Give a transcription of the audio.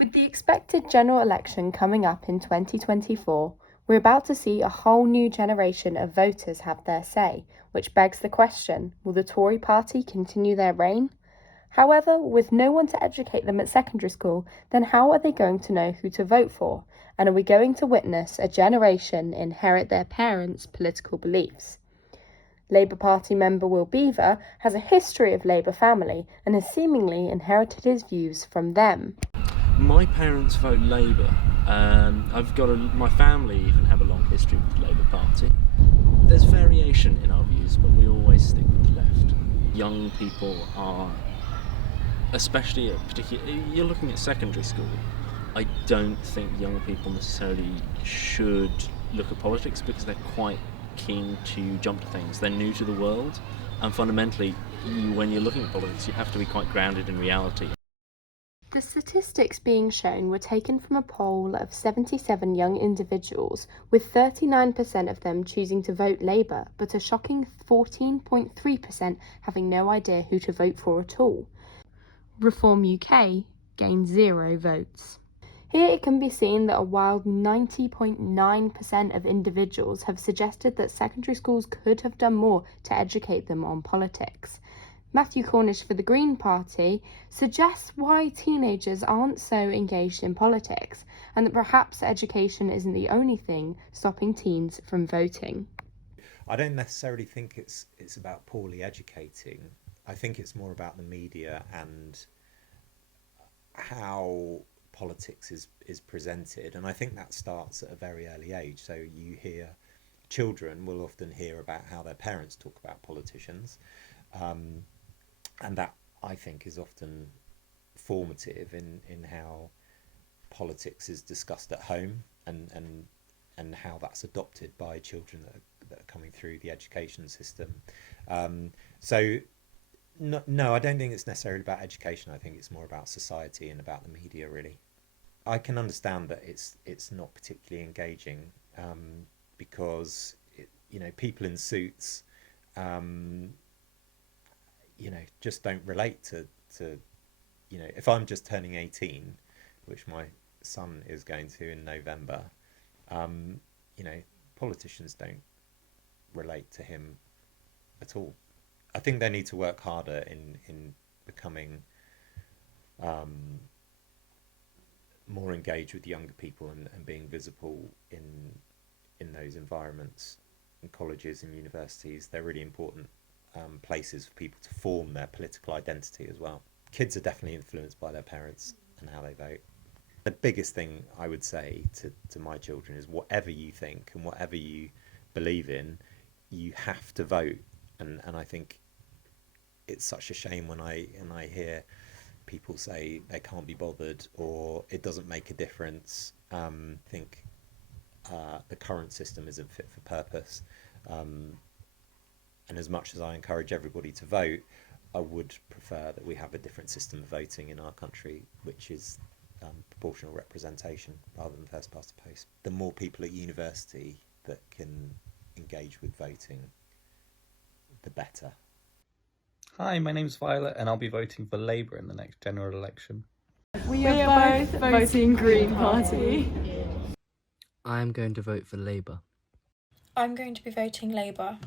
With the expected general election coming up in 2024, we're about to see a whole new generation of voters have their say, which begs the question, will the Tory party continue their reign? However, with no one to educate them at secondary school, then how are they going to know who to vote for? And are we going to witness a generation inherit their parents' political beliefs? Labour Party member Will Beaver has a history of Labour family and has seemingly inherited his views from them. My parents vote Labour. My family even have a long history with the Labour Party. There's variation in our views, but we always stick with the left. Young people are, you're looking at secondary school. I don't think young people necessarily should look at politics because they're quite keen to jump to things. They're new to the world, and fundamentally, when you're looking at politics, you have to be quite grounded in reality. The statistics being shown were taken from a poll of 77 young individuals, with 39% of them choosing to vote Labour, but a shocking 14.3% having no idea who to vote for at all. Reform UK gained 0 votes. Here it can be seen that a wild 90.9% of individuals have suggested that secondary schools could have done more to educate them on politics. Matthew Cornish for the Green Party suggests why teenagers aren't so engaged in politics, and that perhaps education isn't the only thing stopping teens from voting. I don't necessarily think it's about poorly educating. I think it's more about the media and how politics is presented, and I think that starts at a very early age. So children will often hear about how their parents talk about politicians, and that I think is often formative in how politics is discussed at home and how that's adopted by children that are coming through the education system. No, I don't think it's necessarily about education. I think it's more about society and about the media, really. I can understand that it's not particularly engaging because people in suits just don't relate to if I'm just turning 18, which my son is going to in November, politicians don't relate to him at all. I think they need to work harder in becoming more engaged with younger people and being visible in those environments. In colleges and universities, they're really important places for people to form their political identity as well. Kids are definitely influenced by their parents and how they vote. The biggest thing I would say to my children is whatever you think and whatever you believe in, you have to vote. And I think it's such a shame when I hear people say they can't be bothered or it doesn't make a difference. I think the current system isn't fit for purpose. And as much as I encourage everybody to vote, I would prefer that we have a different system of voting in our country, which is proportional representation rather than first past the post. The more people at university that can engage with voting, the better. Hi, my name's Violet and I'll be voting for Labour in the next general election. We are both voting Green Party. I am going to vote for Labour. I'm going to be voting Labour.